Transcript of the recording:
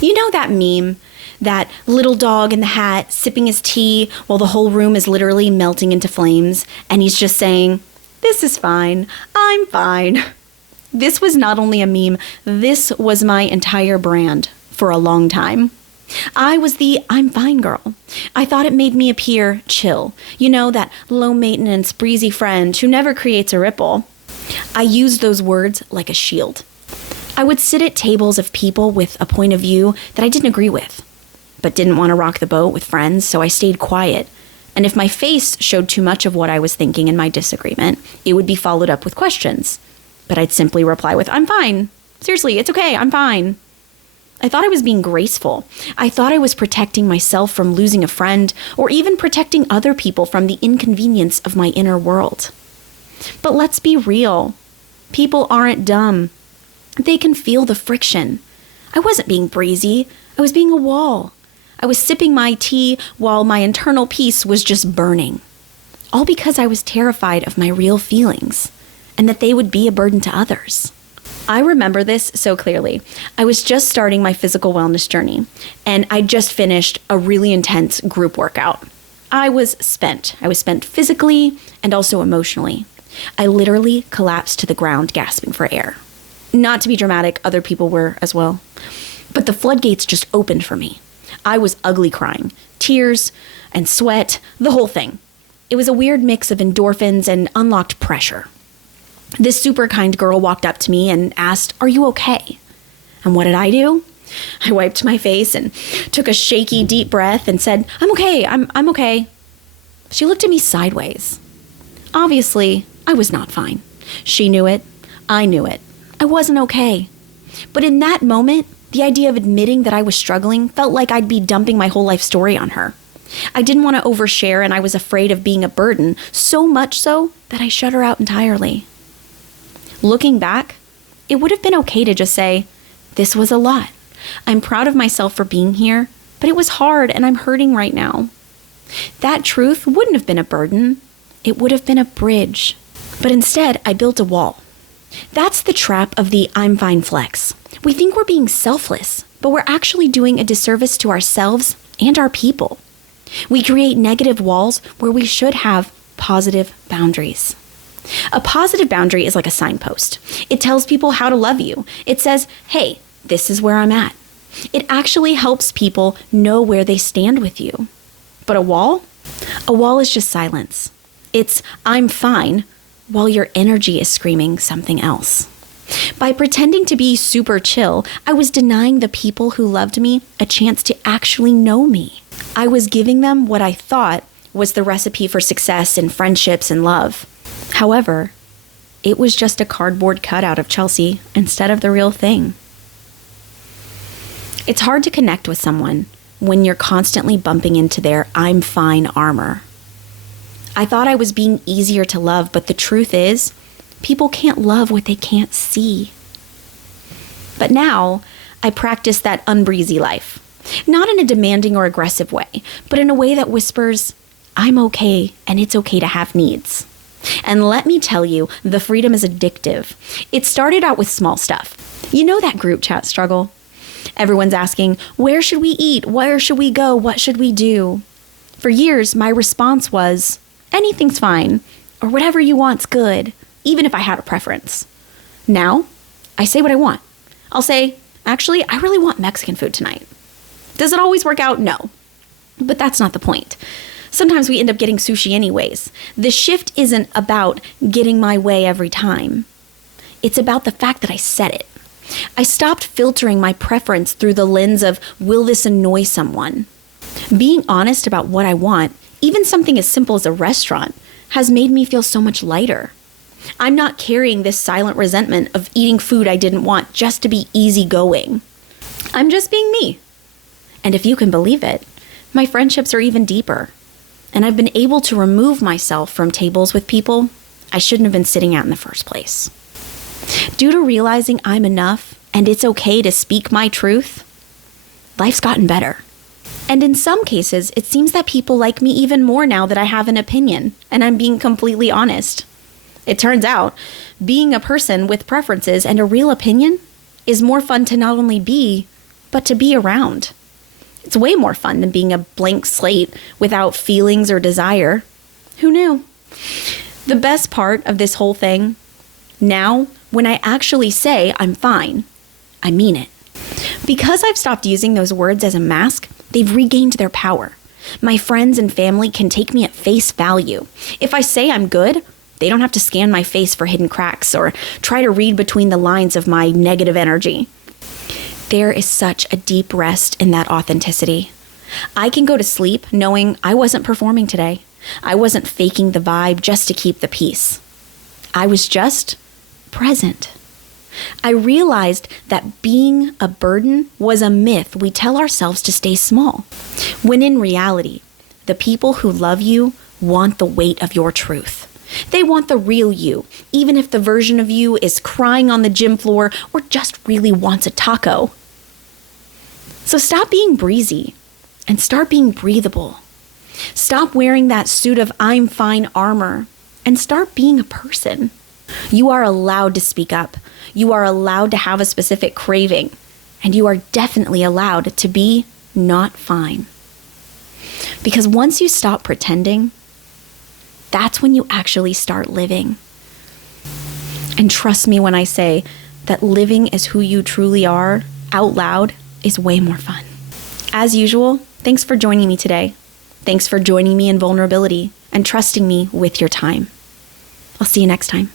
You know that meme? That little dog in the hat sipping his tea while the whole room is literally melting into flames, and he's just saying, "This is fine. I'm fine." This was not only a meme, this was my entire brand for a long time. I was the "I'm fine" girl. I thought it made me appear chill. You know, that low-maintenance, breezy friend who never creates a ripple. I used those words like a shield. I would sit at tables of people with a point of view that I didn't agree with, but didn't want to rock the boat with friends, so I stayed quiet. And if my face showed too much of what I was thinking in my disagreement, it would be followed up with questions. But I'd simply reply with, "I'm fine. Seriously, it's okay, I'm fine." I thought I was being graceful. I thought I was protecting myself from losing a friend, or even protecting other people from the inconvenience of my inner world. But let's be real. People aren't dumb. They can feel the friction. I wasn't being breezy. I was being a wall. I was sipping my tea while my internal peace was just burning. All because I was terrified of my real feelings and that they would be a burden to others. I remember this so clearly. I was just starting my physical wellness journey, and I just finished a really intense group workout. I was spent. I was spent physically and also emotionally. I literally collapsed to the ground gasping for air. Not to be dramatic, other people were as well. But the floodgates just opened for me. I was ugly crying, tears and sweat, the whole thing. It was a weird mix of endorphins and unlocked pressure. This super kind girl walked up to me and asked, "Are you okay?" And what did I do? I wiped my face and took a shaky, deep breath and said, "I'm okay, I'm okay." She looked at me sideways. Obviously, I was not fine. She knew it. I knew it. I wasn't okay. But in that moment, the idea of admitting that I was struggling felt like I'd be dumping my whole life story on her. I didn't want to overshare, and I was afraid of being a burden, so much so that I shut her out entirely. Looking back, it would have been okay to just say, "This was a lot. I'm proud of myself for being here, but it was hard and I'm hurting right now." That truth wouldn't have been a burden. It would have been a bridge. But instead, I built a wall. That's the trap of the "I'm fine" flex. We think we're being selfless, but we're actually doing a disservice to ourselves and our people. We create negative walls where we should have positive boundaries. A positive boundary is like a signpost. It tells people how to love you. It says, "Hey, this is where I'm at." It actually helps people know where they stand with you. But a wall? A wall is just silence. It's "I'm fine," while your energy is screaming something else. By pretending to be super chill, I was denying the people who loved me a chance to actually know me. I was giving them what I thought was the recipe for success in friendships and love. However, it was just a cardboard cutout of Chelsea instead of the real thing. It's hard to connect with someone when you're constantly bumping into their "I'm fine" armor. I thought I was being easier to love, but the truth is, people can't love what they can't see. But now, I practice that unbreezy life. Not in a demanding or aggressive way, but in a way that whispers, "I'm okay, and it's okay to have needs." And let me tell you, the freedom is addictive. It started out with small stuff. You know that group chat struggle? Everyone's asking, where should we eat? Where should we go? What should we do? For years, my response was, anything's fine, or whatever you want's good, even if I had a preference. Now, I say what I want. I'll say, actually, I really want Mexican food tonight. Does it always work out? No. But that's not the point. Sometimes we end up getting sushi anyways. The shift isn't about getting my way every time. It's about the fact that I said it. I stopped filtering my preference through the lens of, will this annoy someone? Being honest about what I want, even something as simple as a restaurant, has made me feel so much lighter. I'm not carrying this silent resentment of eating food I didn't want just to be easygoing. I'm just being me. And if you can believe it, my friendships are even deeper. And I've been able to remove myself from tables with people I shouldn't have been sitting at in the first place. Due to realizing I'm enough and it's okay to speak my truth, life's gotten better. And in some cases, it seems that people like me even more now that I have an opinion and I'm being completely honest. It turns out, being a person with preferences and a real opinion is more fun to not only be, but but to be around. It's way more fun than being a blank slate without feelings or desire. Who knew? The best part of this whole thing, now, when I actually say I'm fine, I mean it. Because I've stopped using those words as a mask, they've regained their power. My friends and family can take me at face value. If I say I'm good, they don't have to scan my face for hidden cracks or try to read between the lines of my negative energy. There is such a deep rest in that authenticity. I can go to sleep knowing I wasn't performing today. I wasn't faking the vibe just to keep the peace. I was just present. I realized that being a burden was a myth we tell ourselves to stay small, when in reality, the people who love you want the weight of your truth. They want the real you, even if the version of you is crying on the gym floor or just really wants a taco. So stop being breezy and start being breathable. Stop wearing that suit of I'm fine armor and start being a person. You are allowed to speak up. You are allowed to have a specific craving. And you are definitely allowed to be not fine. Because once you stop pretending, that's when you actually start living. And trust me when I say that living as who you truly are out loud is way more fun. As usual, thanks for joining me today. Thanks for joining me in vulnerability and trusting me with your time. I'll see you next time.